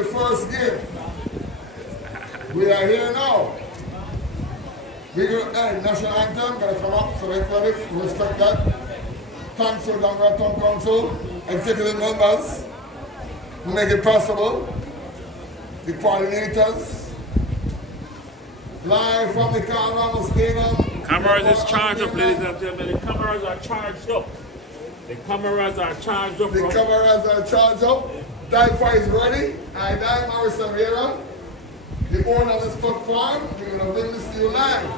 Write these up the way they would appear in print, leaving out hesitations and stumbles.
the first game. We are here now. We go, national anthem, gotta come up, so everybody respect that. Thanks to Dangara Town Council, executive members who make it possible, the coordinators, live from the Carnival Stadium. Cameras is charged up, ladies and gentlemen. The cameras are charged up. The cameras are charged up. The cameras are charged up. DYFA is ready. I am Marissa Rivera, the owner of this platform. We're going to bring this to you live.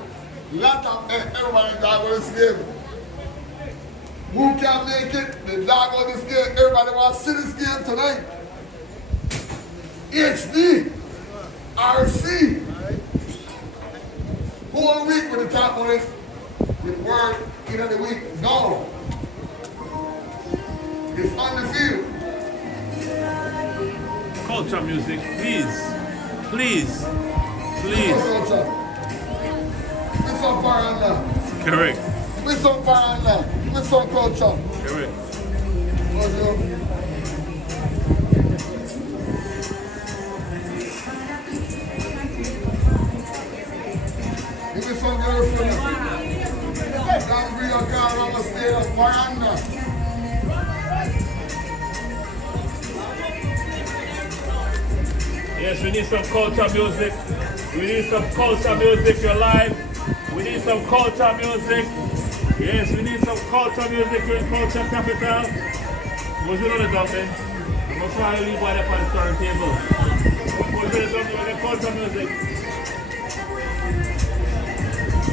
Lot of everybody dog on this game. Who can make it? The dog on this game. Everybody wants to see this game tonight. HD, RC. Whole week with the top on this. With word in the week. No. It's on the field. Culture music, please. Please. Please. With some paranda. Correct. With some paranda. With some culture. Correct. Give me some Garifuna. Don't bring your car on the stage of paranda. Yes, we need some culture music. We need some culture music. You're live. We need some culture music. Yes, we need some culture music. We're in culture capital. What's it on the dumping? I'm going to try to leave one up on the turntable. What's it on the culture music?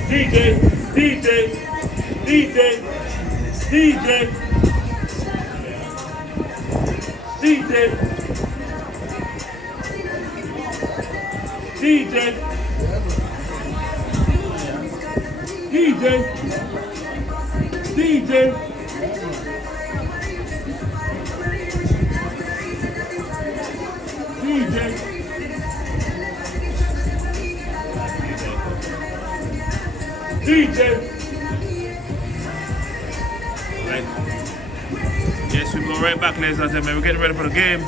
DJ, DJ, DJ, DJ, DJ. DJ, DJ, DJ, DJ, DJ. Right. Yes, we go right back, ladies and gentlemen. We're getting ready for the game.